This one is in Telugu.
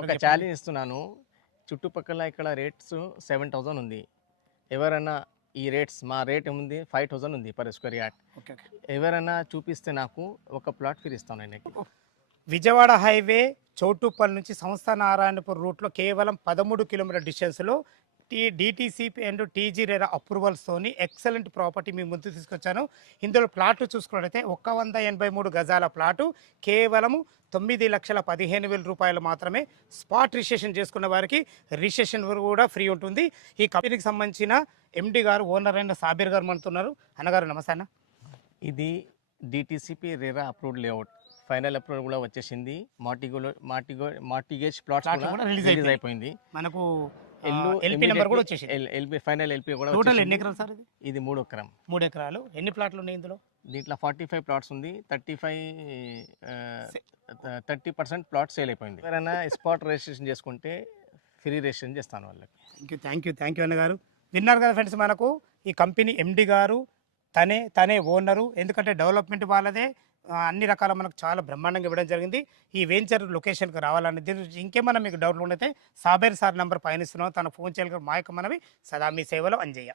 ఒక ఛాలెంజ్ ఇస్తున్నాను. చుట్టుపక్కల ఇక్కడ రేట్స్ 7,000 ఉంది. ఎవరైనా ఈ రేట్స్ మా రేట్ ఏముంది 5,000 ఉంది పర్ స్క్వేర్ యార్డ్. ఓకే. ఎవరైనా చూపిస్తే నాకు ఒక ప్లాట్ ఫీర్ ఇస్తాను ఆయనకి. విజయవాడ హైవే చౌటుప్పల్ నుంచి సంస్థ నారాయణపూర్ రూట్లో కేవలం 13 కిలోమీటర్ డిస్టెన్స్లో డిటీసీపీ అండ్ టీజీ రేరా అప్రూవల్స్తోని ఎక్సలెంట్ ప్రాపర్టీ మీ ముందు తీసుకొచ్చాను. ఇందులో ప్లాట్లు చూసుకున్నట్లయితే 183 గజాల ప్లాటు కేవలము 9,15,000 రూపాయలు మాత్రమే. స్పాట్ రిజిస్ట్రేషన్ చేసుకున్న వారికి రిజిస్ట్రేషన్ కూడా ఫ్రీ ఉంటుంది. ఈ కంపెనీకి సంబంధించిన ఎండి గారు ఓనర్ అయిన సాబీర్ గారు మనతున్నారు. అన్నగారు నమస్తే అన్న. ఇది DTCP RERA approved layout. Final approval కూడా వచ్చేసింది. మార్టిగేజ్ ప్లాట్స్ కూడా రిలీజ్ అయిపోయింది. మనకు ఎల్పీ నెంబర్ కూడా వచ్చేసింది. ఎల్పీ ఫైనల్ ఎల్పీ కూడా టోటల్ ఎన్ని ఎకరాలు సార్ ఇది? ఇది 3 ఎకరం. 3 ఎకరాలు. ఎన్ని ప్లాట్లు ఉన్నాయి ఇందులో? దీంట్లో 45 ప్లాట్స్ ఉంది. 30% ప్లాట్ సేల్ అయిపోయింది. ఎవరైనా స్పాట్ రిజిస్ట్రేషన్ చేసుకుంటే ఫ్రీ రిజిస్ట్రేషన్ చేస్తాను వాళ్ళకి. థ్యాంక్ యూ అన్నగారు. విన్నారు కదా ఫ్రెండ్స్, మనకు ఈ కంపెనీ ఎండి గారు తనే ఓనరు. ఎందుకంటే డెవలప్మెంట్ వాళ్ళదే అన్ని రకాల మనకు చాలా బ్రహ్మాండంగా ఇవ్వడం జరిగింది. ఈ వెంచర్ లొకేషన్కి రావాలని దీని ఇంకేమన్నా మీకు డౌట్లు ఉంటే సాబేర్ సార్ నెంబర్ పయనిస్తున్నాం, తన ఫోన్ చేయగలరు. మా యొక్క మనవి సదా మీ సేవలో అంజయ్య.